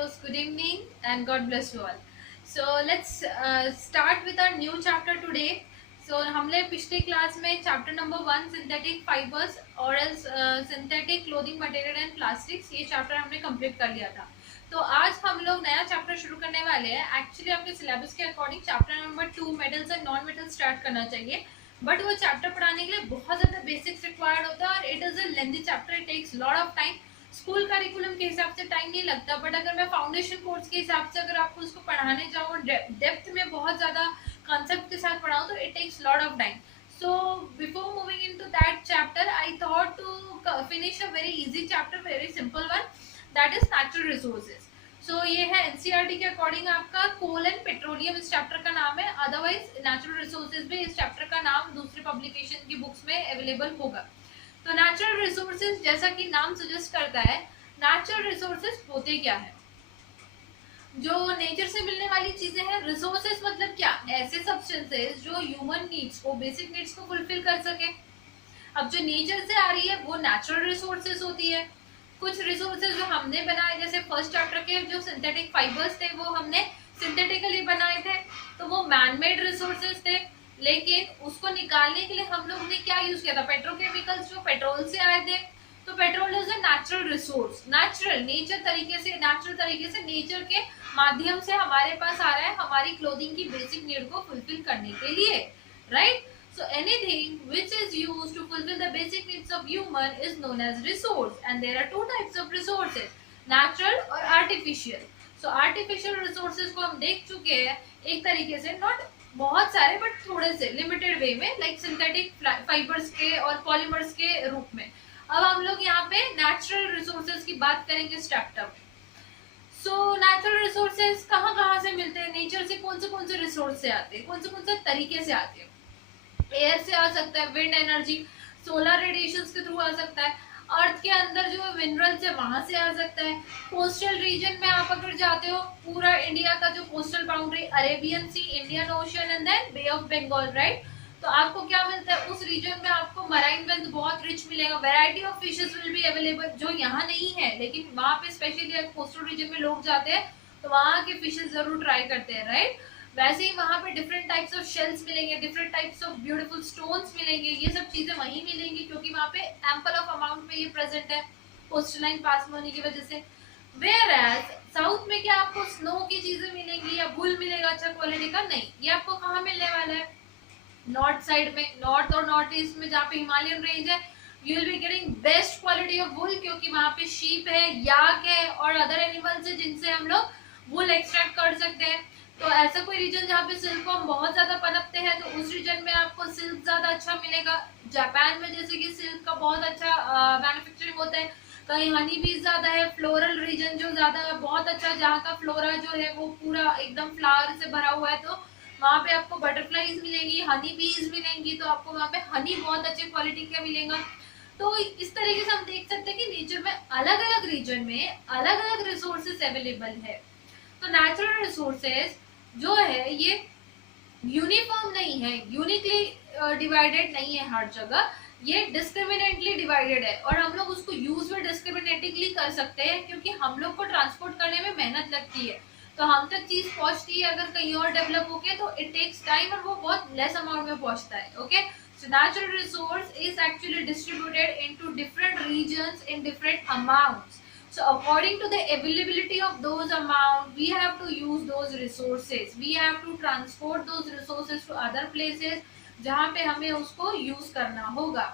fellows, good evening and God bless you all. So let's start with our new chapter today. So हमने पिछले class में chapter number 1 synthetic fibres और synthetic clothing material and plastics ये chapter हमने complete कर लिया था. तो आज हम लोग नया चैप्टर शुरू करने वाले हैं. एक्चुअली आपके सिलेबस के according chapter number 2 metals and non metals start करना चाहिए, बट वो चैप्टर पढ़ाने के लिए बहुत ज़्यादा बेसिक्स रिक्वायर्ड होता है और it is a lengthy chapter. It takes lot of time. School curriculum के हिसाब से टाइम नहीं लगता, बट अगर मैं फाउंडेशन कोर्स के हिसाब से अगर आपको उसको पढ़ाने जाऊँ डेप्थ में बहुत ज़्यादा कॉन्सेप्ट के साथ पढ़ाऊँ तो it takes lot of time. So before moving into that chapter, I thought to finish a very easy chapter, very simple one, that is natural resources. So ये है NCERT के अकॉर्डिंग आपका कोल एंड पेट्रोलियम इस chapter का नाम है. Otherwise natural resources भी इस चैप्टर का नाम दूसरी पब्लिकेशन की बुक्स में अवेलेबल होगा. तो नेचुरल रिसोर्सेज जैसा कि नाम सजेस्ट करता है, नेचुरल रिसोर्सेज होते क्या है? जो नेचर से मिलने वाली चीजें हैं. रिसोर्सेज मतलब क्या? ऐसे सब्सटेंसेस जो ह्यूमन नीड्स को, बेसिक नीड्स को फुलफिल कर सके. अब जो नेचर से आ रही है वो नेचुरल रिसोर्सेज होती है. कुछ रिसोर्सेज जो हमने बनाए, जैसे फर्स्ट चैप्टर के जो सिंथेटिक फाइबर्स थे वो हमने सिंथेटिकली बनाए थे, तो वो मैनमेड रिसोर्सेज थे. लेकिन उसको निकालने के लिए हम लोग ने क्या यूज किया था? पेट्रोकेमिकल्स जो पेट्रोल से आए थे. तो petrol is a natural resource. Natural nature तरीके से नेचर के माध्यम से हमारे पास आ रहा है हमारी क्लोथिंग की बेसिक नीड को फुलफिल करने के लिए, right? So anything which is used to fulfill the basic needs of human is known as resource, and there are two types of resources, natural और artificial. So artificial resources को हम देख चुके हैं एक तरीके से, नॉट बहुत सारे बट थोड़े से लिमिटेड वे में, लाइक सिंथेटिक फाइबर्स के और पॉलीमर्स के रूप में. अब हम लोग यहाँ पे नेचुरल रिसोर्सेज की बात करेंगे चैप्टर में. सो नेचुरल रिसोर्सेज कहाँ से मिलते हैं? नेचर से कौन से रिसोर्स से आते हैं, कौन से तरीके से आते हैं? एयर से आ सकता है, विंड एनर्जी, सोलर रेडिएशन के थ्रू आ सकता है, अर्थ के अंदर जो मिनरल्स है वहां से आ सकता है. कोस्टल रीजन में आप अगर जाते हो, पूरा इंडिया का जो coastal boundary, Arabian sea, Indian ocean and then bay of Bengal, right? तो आपको क्या मिलता है उस रीजन में? आपको मराइन वेल्थ बहुत रिच मिलेगा. Variety of fishes will be available जो यहाँ नहीं है, लेकिन वहाँ पे स्पेशली कोस्टल रीजन में लोग जाते हैं तो वहाँ के फिशेस जरूर ट्राई करते हैं, राइट? वैसे ही वहाँ पे डिफरेंट टाइप्स ऑफ शेल्स मिलेंगे, different types of beautiful stones मिलेंगे. ये सब चीजें वहीं मिलेंगी क्योंकि वहाँ पे एम्पल ऑफ अमाउंट में ये प्रेजेंट है कोस्टलाइन पास में होने की वजह से. वेयर एज साउथ में क्या आपको स्नो की चीजें मिलेंगी या वुल मिलेगा अच्छा क्वालिटी का? नहीं. ये आपको कहाँ मिलने वाला है? नॉर्थ साइड में, नॉर्थ और नॉर्थ ईस्ट में जहाँ पे हिमालयन रेंज है, you will be getting best quality of wool, क्योंकि वहाँ पे शीप है, याक है और अदर एनिमल्स है जिनसे हम लोग वुल एक्सट्रैक्ट कर सकते हैं. तो ऐसा कोई रीजन जहाँ पे सिल्क फॉर्म बहुत ज्यादा पनपते हैं तो उस रीजन में आपको सिल्क ज्यादा अच्छा मिलेगा. जापान में जैसे कि सिल्क का बहुत अच्छा मैन्युफैक्चरिंग होता है. कहीं हनी बीज ज्यादा है, फ्लोरल रीजन जो ज्यादा है बहुत अच्छा, जहाँ का फ्लोरा जो है वो पूरा एकदम फ्लावर से भरा हुआ है, तो वहाँ पे आपको बटरफ्लाईज मिलेंगी, हनी बीज मिलेंगी, तो आपको वहाँ पे हनी बहुत अच्छे क्वालिटी का मिलेगा. तो इस तरीके से हम देख सकते हैं कि नेचर में अलग अलग रीजन में अलग अलग रिसोर्सेज अवेलेबल है. तो नेचुरल रिसोर्सेज जो है ये यूनिफॉर्म नहीं है, यूनिकली डिवाइडेड नहीं है हर जगह, ये डिस्क्रिमिनेटली डिवाइडेड है. और हम लोग उसको यूज भी डिस्क्रिमिनेटिवली कर सकते हैं क्योंकि हम लोग को ट्रांसपोर्ट करने में मेहनत लगती है. तो हम तक चीज पहुंचती है अगर कहीं और डेवलप होके तो इट टेक्स टाइम और वो बहुत लेस अमाउंट में पहुंचता है. Okay, so natural resource is actually distributed into different regions in different amounts. So according to the availability of those amount, we have to use those resources. We have to transport those resources to other places जहाँ पे हमें उसको use करना होगा.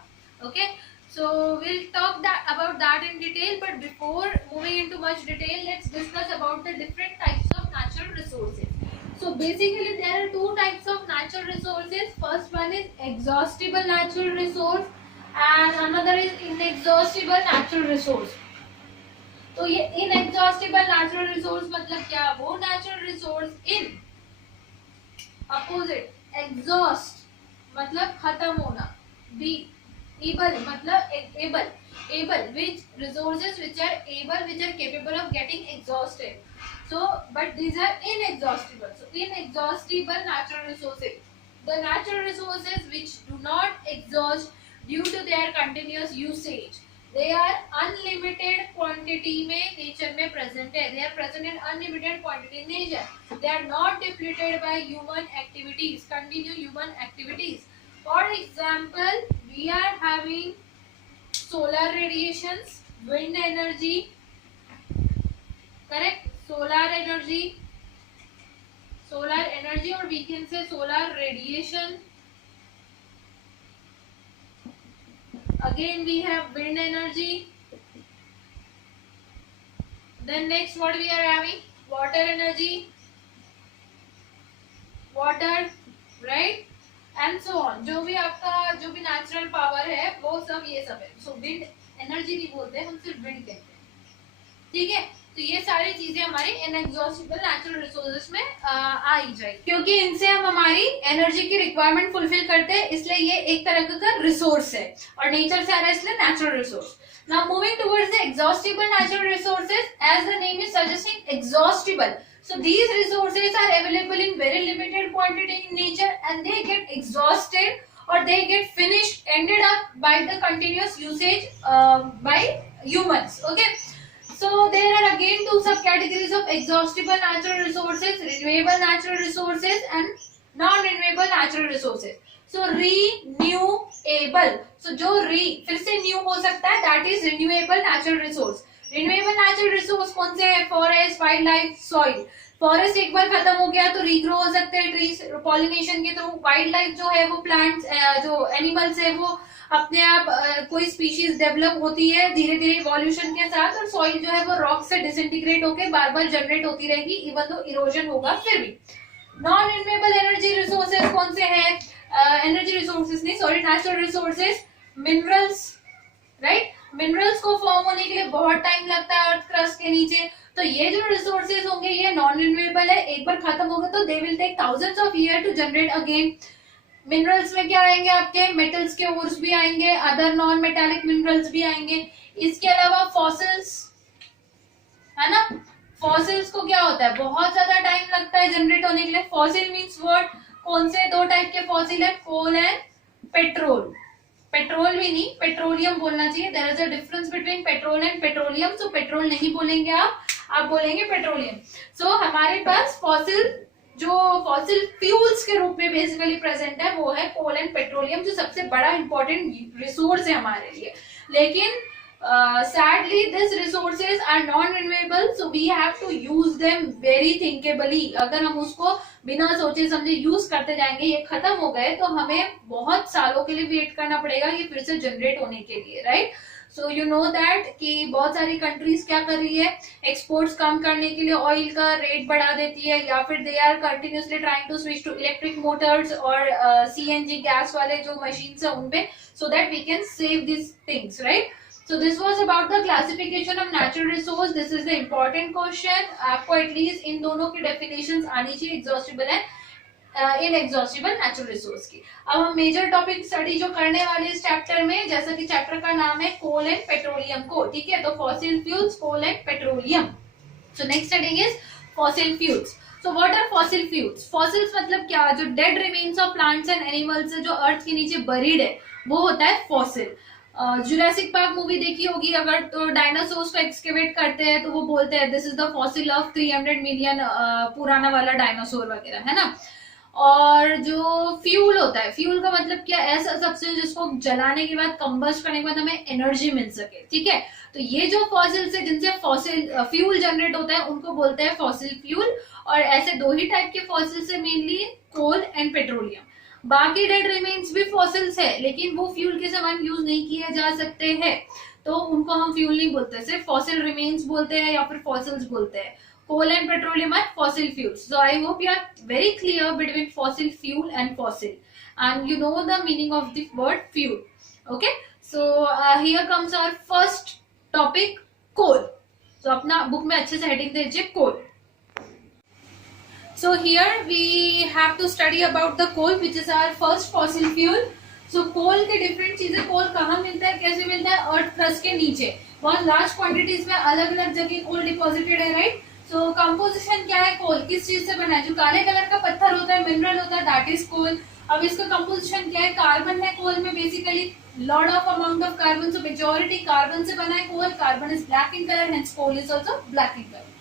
Okay, so we'll talk about that in detail. But before moving into much detail, let's discuss about the different types of natural resources. So basically, there are two types of natural resources. First one is exhaustible natural resource, and another is inexhaustible natural resource. तो ये inexhaustible natural resource मतलब क्या? वो natural resource in opposite exhaust मतलब खत्म होना, be able मतलब able which resources which are capable of getting exhausted. So but these are inexhaustible. So inexhaustible natural resources, the natural resources which do not exhaust due to their continuous usage. They are unlimited quantity में nature में present है. They are present in unlimited quantity in nature. They are not depleted by human activities, continue human activities. For example, we are having solar radiations, wind energy, correct? Solar energy, or we can say solar radiation. Again we have wind energy. Then next what we are having? Water energy, water, right? And so on. जो भी आपका जो भी natural power है वो सब ये सब है. सो विंड एनर्जी नहीं बोलते हैं, हम सिर्फ विंड कहते हैं. ठीक है, तो ये सारी चीजें हमारी इनएग्जॉस्टिबल नेचुरल रिसोर्सेज में आ ही जाएगी, क्योंकि इनसे हम हमारी एनर्जी की रिक्वायरमेंट फुलफिल करते हैं, इसलिए ये एक तरह का रिसोर्स है और नेचर से आ रहा है इसलिए natural resource. Now moving towards the exhaustible natural resources, as the name is suggesting, exhaustible. So these resources are available in very limited quantity in nature and they get exhausted or they get finished, ended up by the continuous usage by humans. Okay. So there are again two subcategories of exhaustible natural resources: renewable natural resources and non-renewable natural resources. So renewable, so जो फिर से new हो सकता है, that is renewable natural resource. Renewable natural resource कौन से है? Forest, wild life, soil. Forest एक बार खत्म हो गया तो रीग्रो हो सकते हैं ट्रीज पॉलिनेशन के थ्रू. वाइल्ड लाइफ जो है वो प्लांट्स, जो एनिमल्स है वो अपने आप कोई स्पीशीज डेवलप होती है धीरे धीरे इवोल्यूशन के साथ. और सॉइल जो है वो रॉक से डिसइंटीग्रेट होकर बार बार जनरेट होती रहेगी, इवन दो इरोजन होगा फिर भी. नॉन रिन्यूएबल एनर्जी रिसोर्सेज कौन से हैं? एनर्जी रिसोर्सेज नहीं, sorry, natural resources. Minerals, right? Minerals को फॉर्म होने के लिए बहुत टाइम लगता है अर्थ क्रस्ट के नीचे. तो ये जो रिसोर्सेज होंगे ये नॉन रिन्यूएबल है, एक बार खत्म होगा तो they will take thousands of year to generate again. Minerals में क्या आएंगे? आपके मेटल्स के ओर्स भी आएंगे, अदर नॉन मेटालिक मिनरल्स भी आएंगे. इसके अलावा फॉसिल्स, है ना? फॉसिल्स को क्या होता है? बहुत ज्यादा टाइम लगता है जनरेट होने के लिए. Fossil means what? कौन से दो टाइप के फॉसिल है? कोल एंड पेट्रोल. पेट्रोल भी नहीं, पेट्रोलियम बोलना चाहिए. There is a difference between petrol and petroleum. So petrol नहीं बोलेंगे आप बोलेंगे पेट्रोलियम. सो हमारे पास फॉसिल, जो फॉसिल फ्यूल्स के रूप में बेसिकली प्रेजेंट है वो है कोल एंड पेट्रोलियम, जो सबसे बड़ा इंपॉर्टेंट रिसोर्स है हमारे लिए. लेकिन sadly these resources are non renewable, so we have to use them very thinkably. अगर हम उसको बिना सोचे समझे यूज करते जाएंगे, ये खत्म हो गए तो हमें बहुत सालों के लिए वेट करना पड़ेगा ये फिर से जनरेट होने के लिए, right? So you know that कि बहुत सारी कंट्रीज क्या कर रही है, एक्सपोर्ट्स कम करने के लिए ऑयल का रेट बढ़ा देती है, या फिर they are continuously trying to switch to electric motors और सीएनजी गैस वाले जो मशीन्स है उनपे, so that we can save this things, right? So this was about the classification of natural resource. This is the important question. आपको at least in दोनों की definitions आनी चाहिए, exhaustible and inexhaustible natural resource की. अब हम मेजर टॉपिक स्टडी जो करने वाले इस चैप्टर में, जैसा कि चैप्टर का नाम है कोल एंड पेट्रोलियम को, ठीक है? तो fossil fuels, coal and petroleum. So next study is fossil fuels. So what are fossil fuels? Fossils मतलब क्या? जो dead remains of plants and animals जो अर्थ के नीचे बरीड है वो होता है फॉसिल. जुरासिक पार्क मूवी देखी होगी अगर, तो डायनासोर्स को एक्सकेवेट करते हैं तो वो बोलते हैं this is the fossil of 300 million पुराना वाला डायनासोर वगैरह, है ना? और जो फ्यूल होता है, फ्यूल का मतलब क्या? ऐसा सब्सटेंस जिसको जलाने के बाद, कंबस्ट करने के बाद हमें एनर्जी मिल सके, ठीक है? तो ये जो फॉसिल्स है जिनसे फॉसिल फ्यूल जनरेट होता है उनको बोलते हैं फॉसिल फ्यूल. और ऐसे दो ही टाइप के फॉसिल्स है मेनली, कोल एंड पेट्रोलियम. बाकी डेड रिमेन्स भी फॉसिल्स है लेकिन वो फ्यूल के समान यूज नहीं किए जा सकते हैं, तो उनको हम फ्यूल नहीं बोलते, सिर्फ फॉसिल रिमेन्स बोलते हैं या फिर फॉसिल्स बोलते हैं. Coal and petroleum are fossil fuels. So I hope you are very clear between fossil fuel and fossil and you know the meaning of the word fuel. Okay, so here comes our first topic, coal. तो अपना book में अच्छे से heading दीजिए, coal. So here we have to study about the coal, which is our first fossil fuel. So coal के different चीजें, कोल कहाँ मिलता है, कैसे मिलता है? अर्थ क्रस्ट के नीचे बहुत लार्ज क्वांटिटीज में अलग अलग जगह कोल डिपॉजिटेड है, राइट? सो कंपोजिशन क्या है? कोल किस चीज से बना है? जो काले कलर का पत्थर होता है, मिनरल होता है, दैट इज कोल. अब इसका कंपोजिशन क्या है? कार्बन है कोल में, basically lot of amount of carbon. So majority carbon से बना है coal. Carbon is black in colour, hence coal is also black in colour.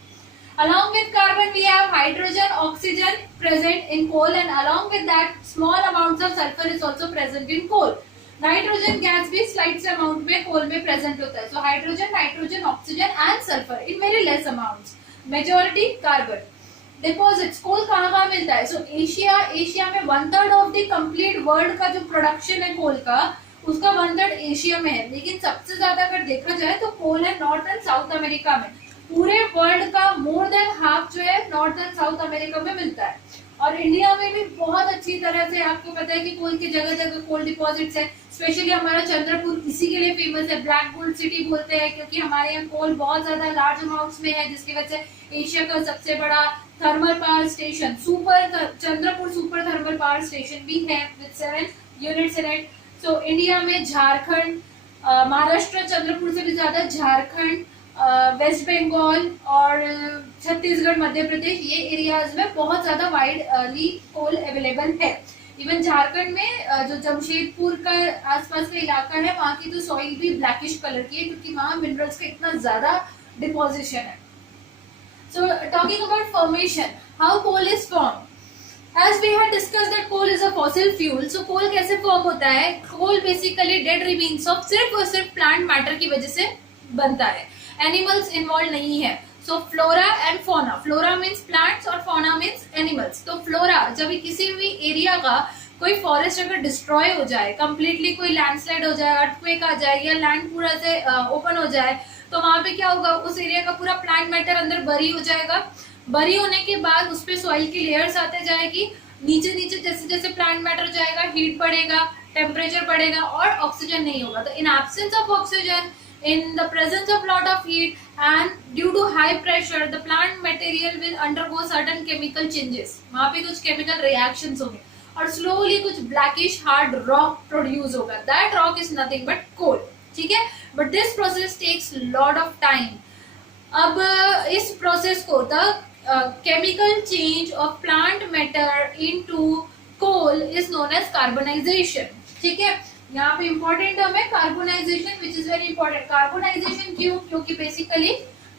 Along with carbon, we have hydrogen, oxygen present in coal, and along with that, small amounts of sulfur is also present in coal. Nitrogen gas भी slight amount में coal में present होता है. So hydrogen, nitrogen, oxygen and sulphur in very less amounts. Majority carbon. Deposits, coal कहाँ कहाँ मिलता है? सो Asia में 1/3 ऑफ द कंप्लीट वर्ल्ड का जो प्रोडक्शन है कोल का, उसका 1/3 एशिया में है. लेकिन सबसे ज्यादा अगर देखा जाए तो कोल है नॉर्थ एंड साउथ अमेरिका में. पूरे वर्ल्ड का मोर देन हाफ जो है नॉर्थ एंड साउथ अमेरिका में मिलता है. और इंडिया में भी बहुत अच्छी तरह से आपको पता है कि कोल की जगह जगह कोल डिपॉजिट्स है. स्पेशली हमारा चंद्रपुर इसी के लिए फेमस है, ब्लैक गोल्ड सिटी बोलते हैं, क्योंकि हमारे यहाँ कोल बहुत ज्यादा लार्ज अमाउंट्स में है, जिसकी वजह से एशिया का सबसे बड़ा thermal power station Chandrapur super thermal power station भी है with 7 units in it. So India में झारखंड, महाराष्ट्र चंद्रपुर से भी ज्यादा, झारखंड, वेस्ट बंगाल और छत्तीसगढ़, मध्य प्रदेश, ये एरियाज में बहुत ज्यादा वाइडली कोल अवेलेबल है. इवन झारखंड में जो जमशेदपुर का आसपास का इलाका है, वहाँ की तो सॉइल भी ब्लैकिश कलर की है, क्योंकि वहाँ मिनरल्स का इतना ज्यादा डिपोजिशन है. So talking about formation, how coal is form. As we had discussed that coal is a fossil fuel, so coal कैसे फॉर्म होता है? कोल बेसिकली डेड रिमेन्स ऑफ सिर्फ और सिर्फ प्लांट मैटर की वजह से बनता है. एनिमल्स इन्वॉल्व नहीं है. So flora and fauna, flora means plants और फोना मीन्स एनिमल्स. तो फ्लोरा, जब किसी भी एरिया का कोई फॉरेस्ट अगर डिस्ट्रॉय हो जाए कंप्लीटली, कोई लैंडस्लाइड हो जाए, अर्थक्वेक आ जाए, या लैंड पूरा से ओपन हो जाए, तो वहां पे क्या होगा? उस एरिया का पूरा प्लांट मैटर अंदर बरी हो जाएगा. बरी होने के बाद उस पे सॉइल की लेयर्स आते जाएगी. नीचे नीचे जैसे जैसे प्लांट मैटर जाएगा, हीट बढ़ेगा, टेम्परेचर बढ़ेगा और ऑक्सीजन नहीं होगा. तो इन absence of oxygen, in the presence of lot of heat and due to high pressure, the plant material will undergo certain chemical changes. वहाँ पे कुछ chemical reactions होंगे और slowly कुछ blackish hard rock produce होगा. That rock is nothing but coal. ठीक है? But this process takes lot of time. अब इस process को the chemical change of plant matter into coal is known as carbonization. ठीक है? यहाँ पे इंपॉर्टेंट टर्म है carbonisation, which is very important. Carbonisation क्यों? क्योंकि बेसिकली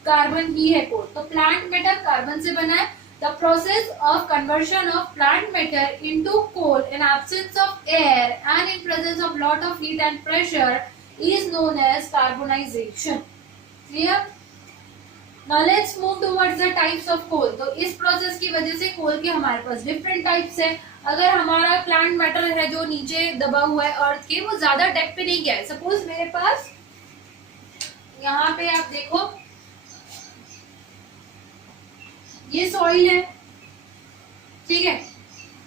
कार्बन ही है कोल. तो प्लांट मैटर कार्बन से बना है. The process of conversion of plant matter into coal in absence of air and in presence of lot of heat and pressure is known as carbonization. Clear? Now let's move towards the types of coal. तो इस process की वजह से कोल के हमारे पास different types है. अगर हमारा प्लांट मैटर है जो नीचे दबा हुआ है अर्थ के, वो ज्यादा डेप्थ पे नहीं गया है. सपोज मेरे पास यहाँ पे आप देखो, ये सॉइल है, ठीक है.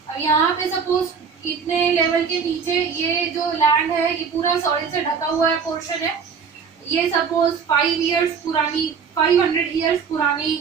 अब यहाँ पे सपोज इतने लेवल के नीचे ये जो लैंड है, ये पूरा सॉइल से ढका हुआ है पोर्शन है. ये सपोज 500 इयर्स पुरानी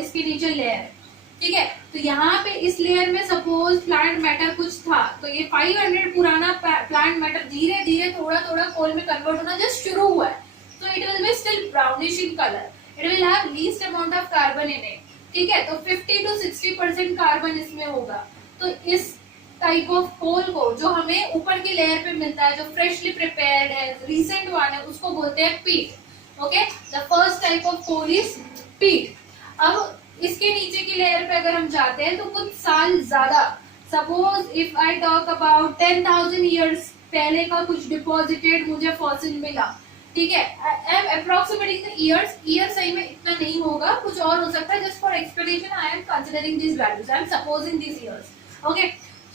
इसके नीचे लेयर है, ठीक है. तो यहाँ पे इस लेयर में सपोज प्लांट मैटर कुछ था, तो ये 500 पुराना प्लांट मैटर धीरे धीरे थोड़ा थोड़ा कोल में कन्वर्ट होना जस्ट शुरू हुआ है. तो it will be still brownish in colour. It will have least amount of carbon in it. ठीक है. तो 50 to 60% कार्बन इसमें होगा. तो इस टाइप ऑफ कोल को जो हमें ऊपर की लेयर पे मिलता है, जो फ्रेशली प्रिपेयर्ड है, रिसेंट वन है, उसको बोलते हैं peat. Okay. The first type of coal is peat. अब इसके नीचे की लेयर पे अगर हम जाते हैं तो कुछ साल ज्यादा, suppose if I talk about 10,000 years पहले का कुछ डिपॉजिटेड मुझे फॉसिल मिला, ठीक है. I am approximating the years. Year सही में इतना नहीं होगा, कुछ और हो सकता है. Just for expectation I am considering this values, I am supposing this years. Okay.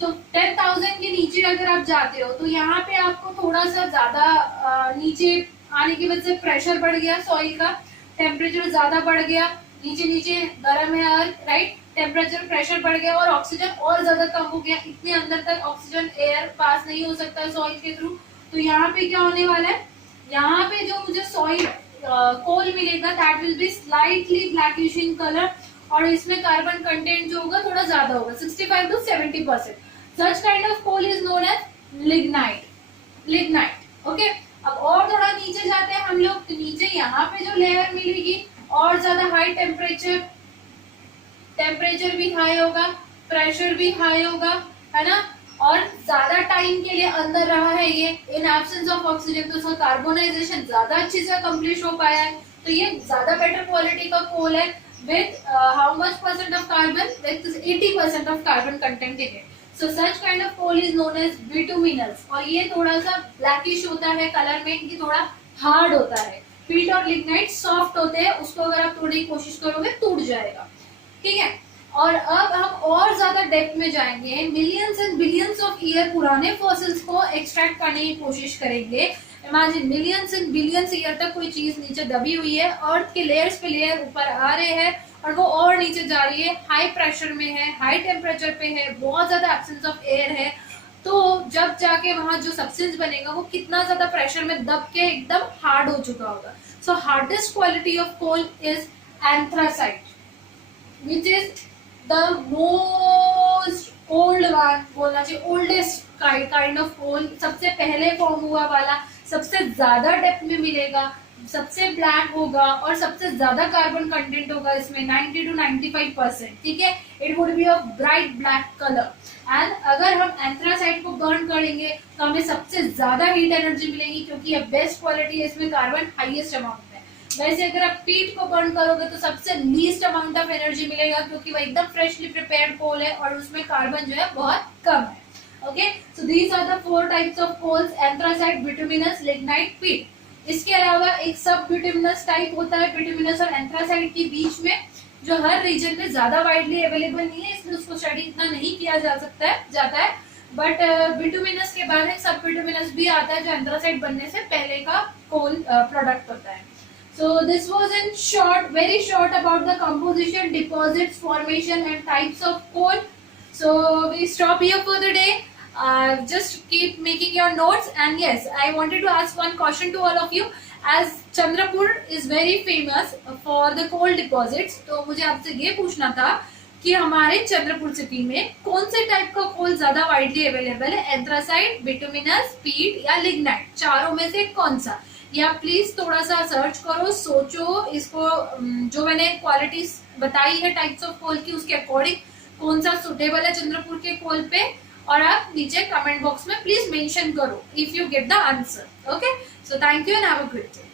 तो 10,000 के नीचे अगर आप जाते हो तो यहाँ पे आपको थोड़ा सा ज्यादा नीचे आने की वजह से प्रेशर बढ़ गया, सॉइल का टेम्परेचर ज्यादा बढ़ गया, नीचे नीचे गर्म है अर्थ, राइट. टेम्परेचर प्रेशर बढ़ गया और ऑक्सीजन और ज्यादा कम हो गया. इतने अंदर तक ऑक्सीजन एयर पास नहीं हो सकता है सॉइल के थ्रू. तो यहाँ पे क्या होने वाला है? यहाँ पे जो मुझे सॉइल कोल मिलेगा that will be slightly blackish in colour, और इसमें कार्बन कंटेंट जो होगा थोड़ा ज्यादा होगा, 65 to 70%. Such kind of coal is known as lignite. Lignite. Okay. अब और थोड़ा नीचे जाते हैं हम लोग, तो नीचे यहाँ पे जो लेयर मिलेगी और ज्यादा हाई टेम्परेचर भी हाई होगा, प्रेशर भी हाई होगा, है ना. और ज्यादा टाइम के लिए अंदर रहा है ये इन एब्सेंस ऑफ ऑक्सीजन, तो उसका कार्बोनाइजेशन ज्यादा अच्छे से कंप्लीट हो पाया है. तो ये ज्यादा बेटर क्वालिटी का कोल है. with how much percent of carbon? With 80% of carbon content in it. So such kind of coal is known as bituminous. और ये थोड़ा सा blackish होता है कलर में, ये थोड़ा हार्ड होता है. पीट और लिग्नाइट सॉफ्ट होते हैं, उसको अगर आप तोड़ने की कोशिश करोगे टूट जाएगा. ठीक है. और अब हम और ज्यादा डेप्थ में जाएंगे, millions and billions of year पुराने फॉसिल्स को एक्सट्रैक्ट करने की कोशिश करेंगे. Imagine millions and billions year तक कोई चीज नीचे दबी हुई है, अर्थ के लेयर्स पे लेयर ऊपर आ रहे हैं और वो और नीचे जा रही है, हाई प्रेशर में है, हाई टेम्परेचर पे है, बहुत ज्यादा एब्सेंस ऑफ एयर है. तो जब जाके वहां जो सब्सटेंस बनेगा वो कितना ज्यादा प्रेशर में दब के एकदम हार्ड हो चुका होगा. So hardest quality of coal is anthracite, which is the most old one, बोलना चाहिए ओल्डेस्ट काइंड ऑफ कोल, सबसे पहले फॉर्म हुआ वाला, सबसे ज्यादा डेप्थ में मिलेगा, सबसे ब्लैक होगा और सबसे ज्यादा कार्बन कंटेंट होगा इसमें 90 to 95%. ठीक है. It would be of bright black colour. And अगर हम एंथ्रासाइट को बर्न करेंगे तो हमें सबसे ज्यादा हीट एनर्जी मिलेगी, क्योंकि ये बेस्ट क्वालिटी है, इसमें कार्बन हाईएस्ट अमाउंट में. वैसे अगर आप पीट को बर्न करोगे तो सबसे लीस्ट अमाउंट ऑफ एनर्जी मिलेगा, क्योंकि वो एकदम फ्रेशली प्रिपेयर्ड कोल है और उसमें कार्बन जो है बहुत कम है. Okay. So these are the 4 types of coals: anthracite, bituminous, lignite, peat. इसके अलावा एक सब बिटुमिनस टाइप होता है बिटुमिनस और एंथ्रासाइट के बीच में, जो हर रीजन में ज्यादा वाइडली अवेलेबल नहीं है, इसलिए उसको स्टडी इतना नहीं किया जाता है. बट बिटुमिनस के बाद एक सब बिटुमिनस भी आता है, जो एंथ्रासाइट बनने से पहले का कोल प्रोडक्ट होता है. So this was in short, very short, about the composition, deposits, formation and types of coal. So we stop here for the day. Just keep making your notes. And yes, I wanted to ask one question to all of you. As Chandrapur is very famous for the coal deposits, तो मुझे आपसे ये पूछना था कि हमारे Chandrapur city में कौन से टाइप का कोल ज्यादा वाइडली अवेलेबल है, एंथ्रासाइट, बिटुमिनस, पीट या लिग्नाइट, चारों में से कौन सा? या प्लीज थोड़ा सा सर्च करो, सोचो, इसको जो मैंने क्वालिटीज बताई है टाइप्स ऑफ कोल की, उसके अकॉर्डिंग कौन सा सुटेबल है चंद्रपुर के कोल पे, और आप नीचे कमेंट बॉक्स में प्लीज मेंशन करो if you get the answer. Okay. So thank you and have a good day.